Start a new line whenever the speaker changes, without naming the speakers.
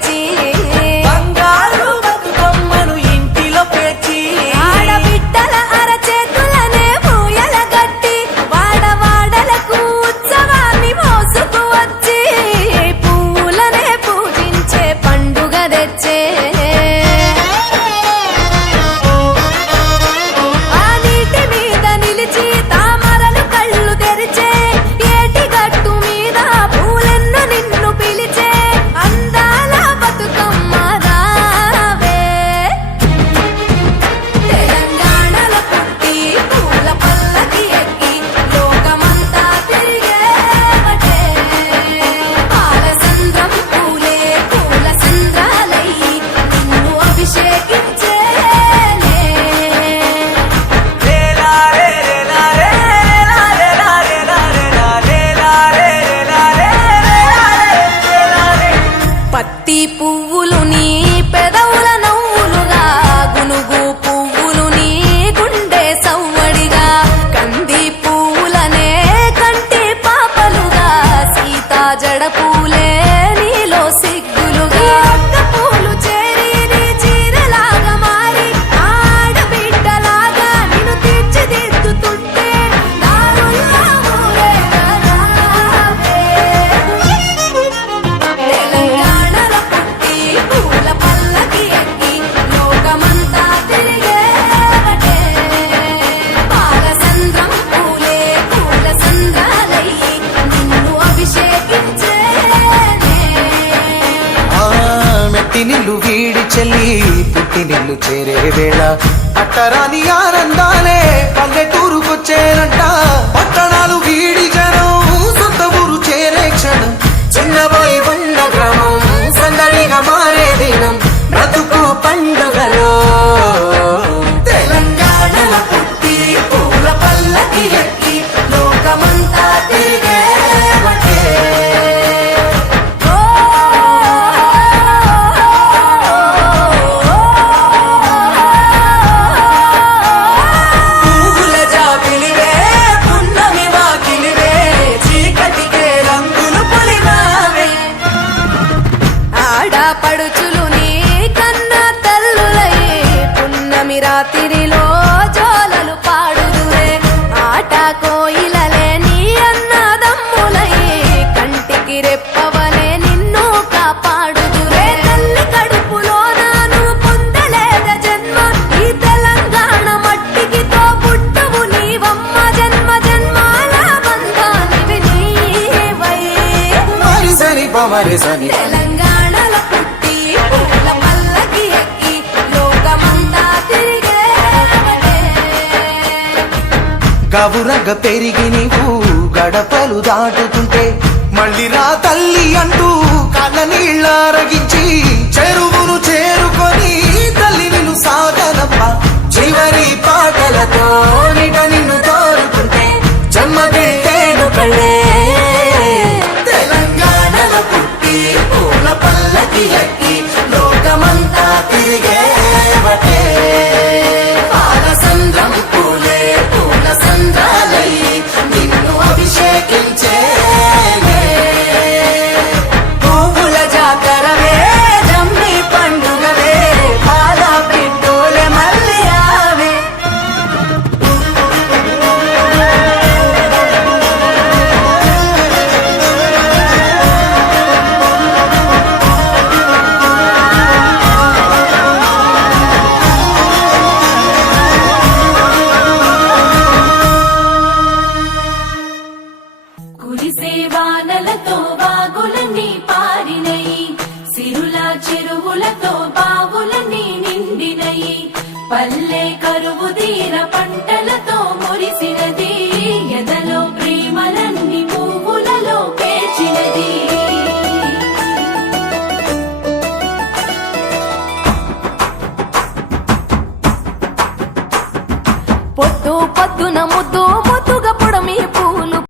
自己。వీడి చెల్లి పుట్టి నిన్ను చేరే వేళ. అట్టరాని ఆనందాలే పల్లెటూరుకొచ్చేనంట.
జాతిరిలో జోలలు పాడుదురే ఆట కోయిలలే నీ అన్నదమ్ములై కంటికి రెప్పవలే నిన్ను కాపాడుదురే. తల్లి కడుపులో నాను పొందలేద జన్మ ఈ తెలంగాణ మట్టికితో పుట్టవు నీవమ్మ జన్మ జన్మాల బంధానివి తెలంగాణ
గవురగ పెరిగి పూ గడపలు దాటుతుంటే మళ్ళీ రా తల్లి అంటూ కళ్ళ నీళ్ళారగించి
నదులతో వాగులన్నీ పారినయి సిరుల చెరువులతో బావులన్నీ నిండినయి పల్లె కరువు తీర పంటలతో